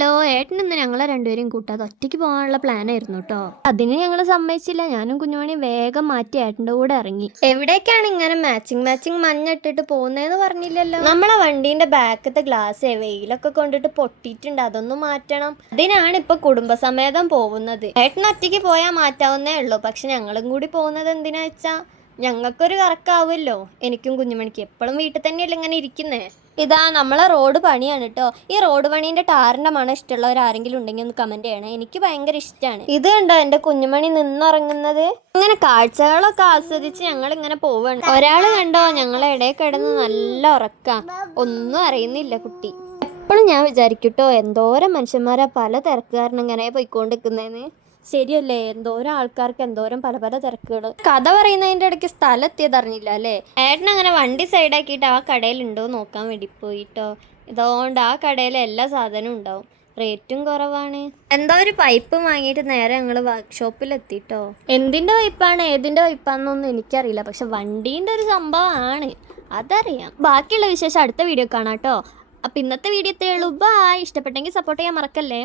Hello, ഏട്ടൻ ഇന്ന് ഞങ്ങളെ രണ്ടുപേരും കൂട്ടാതെ ഒറ്റയ്ക്ക് പോകാനുള്ള പ്ലാനായിരുന്നു കേട്ടോ. അതിന് ഞങ്ങൾ സമ്മതിച്ചില്ല. ഞാനും കുഞ്ഞുമണിയും വേഗം മാറ്റി ഏട്ടൻ്റെ കൂടെ ഇറങ്ങി. എവിടേക്കാണ് ഇങ്ങനെ മാച്ചിങ് മഞ്ഞ ഇട്ടിട്ട് പോകുന്നതെന്ന് പറഞ്ഞില്ലല്ലോ. നമ്മളെ വണ്ടീന്റെ ബാക്കത്തെ ഗ്ലാസ് വെയിലൊക്കെ കൊണ്ടിട്ട് പൊട്ടിയിട്ടുണ്ട്, അതൊന്നും മാറ്റണം. അതിനാണ് ഇപ്പൊ കുടുംബസമേതം പോകുന്നത്. ഏട്ടൻ ഒറ്റയ്ക്ക് പോയാൽ മാറ്റാവുന്നേ ഉള്ളൂ. പക്ഷെ ഞങ്ങളും കൂടി പോകുന്നത് എന്തിനാ വെച്ചാ ഞങ്ങൾക്കൊരു കറക്കാവുമല്ലോ. എനിക്കും കുഞ്ഞുമണിക്ക് എപ്പോഴും വീട്ടിൽ തന്നെയല്ലേ ഇങ്ങനെ ഇരിക്കുന്നേ. ഇതാ നമ്മളെ റോഡ് പണിയാണ് കേട്ടോ. ഈ റോഡ് പണീന്റെ ടാറിന്റെ മണം ഇഷ്ടമുള്ളവർ ആരെങ്കിലും ഉണ്ടെങ്കിൽ ഒന്ന് കമന്റ് ചെയ്യണേ. എനിക്ക് ഭയങ്കര ഇഷ്ടമാണ്. ഇത് കണ്ടോ എന്റെ കുഞ്ഞുമണി നിന്നുറങ്ങുന്നത്. അങ്ങനെ കാഴ്ചകളൊക്കെ ആസ്വദിച്ച് ഞങ്ങൾ ഇങ്ങനെ പോവാണ്. ഒരാള് കണ്ടോ ഞങ്ങളെ ഇടയിൽ കിടന്ന് നല്ല ഉറക്കാം, ഒന്നും അറിയുന്നില്ല കുട്ടി. എപ്പോഴും ഞാൻ വിചാരിക്കട്ടോ, എന്തോരം മനുഷ്യന്മാരാ പല തിരക്കുകാരനും ഇങ്ങനെ പോയിക്കൊണ്ടിരിക്കുന്നതെന്ന്. ശരിയല്ലേ, എന്തോരം ആൾക്കാർക്ക് എന്തോരം പല പല തിരക്കുകൾ. കഥ പറയുന്നതിൻ്റെ ഇടയ്ക്ക് സ്ഥലം എത്തിയത് അറിഞ്ഞില്ല അല്ലേ. ഏട്ടൻ അങ്ങനെ വണ്ടി സൈഡാക്കിയിട്ട് ആ കടയിലുണ്ടോ നോക്കാൻ വേണ്ടി പോയിട്ടോ. ഇതുകൊണ്ട് ആ കടയിൽ എല്ലാ സാധനവും ഉണ്ടാവും, റേറ്റും കുറവാണ്. എന്തോ ഒരു പൈപ്പ് വാങ്ങിയിട്ട് നേരെ ഞങ്ങൾ വർക്ക്ഷോപ്പിലെത്തിട്ടോ. എന്തിൻ്റെ പൈപ്പാണ് ഏതിൻ്റെ പൈപ്പാണെന്നൊന്നും എനിക്കറിയില്ല, പക്ഷെ വണ്ടീൻ്റെ ഒരു സംഭവമാണ് അതറിയാം. ബാക്കിയുള്ള വിശേഷം അടുത്ത വീഡിയോ കാണാം കേട്ടോ. അപ്പം ഇന്നത്തെ വീഡിയോ ഇത്രയേ ഉള്ളൂ. ബൈ. ഇഷ്ടപ്പെട്ടെങ്കിൽ സപ്പോർട്ട് ചെയ്യാൻ മറക്കല്ലേ.